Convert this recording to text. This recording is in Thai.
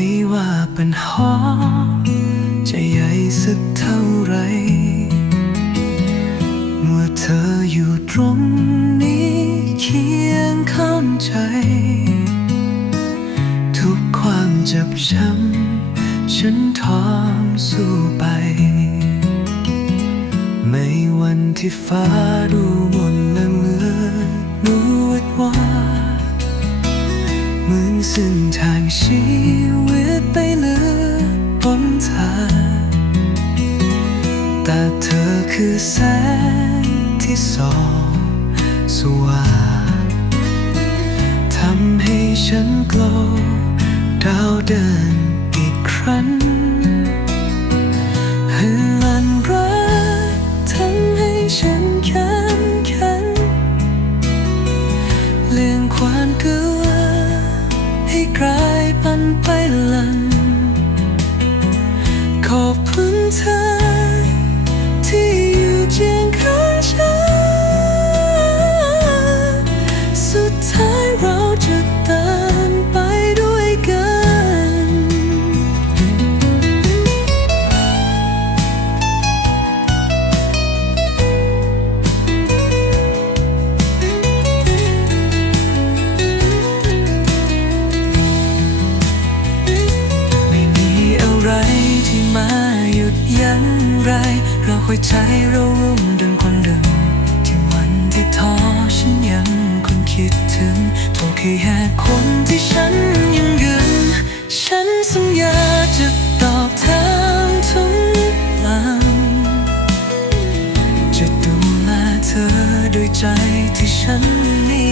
ไม่ว่าปัญหาจะใหญ่สักเท่าไร เมื่อเธออยู่ตรงนี้เคียงข้างใจ ทุกความเจ็บช้ำฉันทอมสู้ไปไม่วันที่ฟ้าดูมนา แต่เธอคือแสงที่สองสว่างทำให้ฉันกลวดาวเดินอีกครั้งให้มันรักทำให้ฉันเข้มแข็งเลี่ยงความกลัวให้กลายพันไปลัง ไร เราค่อยใจเรารุ่มดังคนเดิมที่วันที่ท้อฉันยังคงคิดถึงโทษแค่แค่คนที่ฉันยังยืนฉันสัญญาจะตอบแทนทุกหลังจะดูแลเธอด้วยใจที่ฉันมี